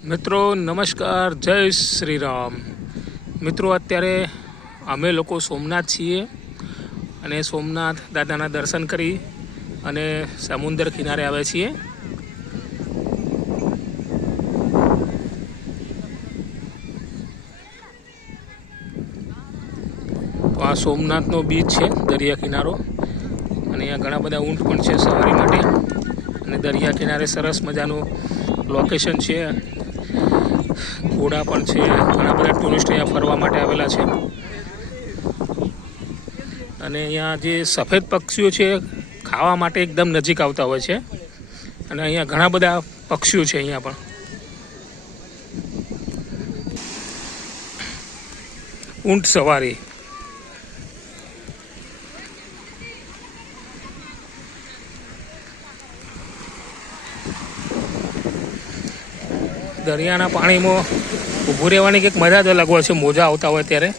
મિત્રો નમસ્કાર, જય શ્રી રામ। મિત્રો અત્યારે અમે લોકો સોમનાથ છીએ અને સોમનાથ દાદાના દર્શન કરી અને સમુદ્ર કિનારે આવ્યા છીએ। તો આ સોમનાથનો બીચ છે, દરિયા કિનારો, અને અહીંયા ઘણા બધા ઊંટ પણ છે સવારી માટે, અને દરિયા કિનારે સરસ મજાનું લોકેશન છે। ઘોડા પણ છે, ઘણા બધા ટુરિસ્ટ અહીંયા ફરવા માટે આવેલા છે। અને અહીંયા જે સફેદ પક્ષીઓ છે ખાવા માટે એકદમ નજીક આવતા હોય છે, અને અહીંયા ઘણા બધા પક્ષીઓ છે। અહીંયા પણ ઊંટ સવારી, દરિયાના પાણીમાં ઊભું રહેવાની કંઈક મજા જ અલગ હોય છે મોજા આવતા હોય ત્યારે।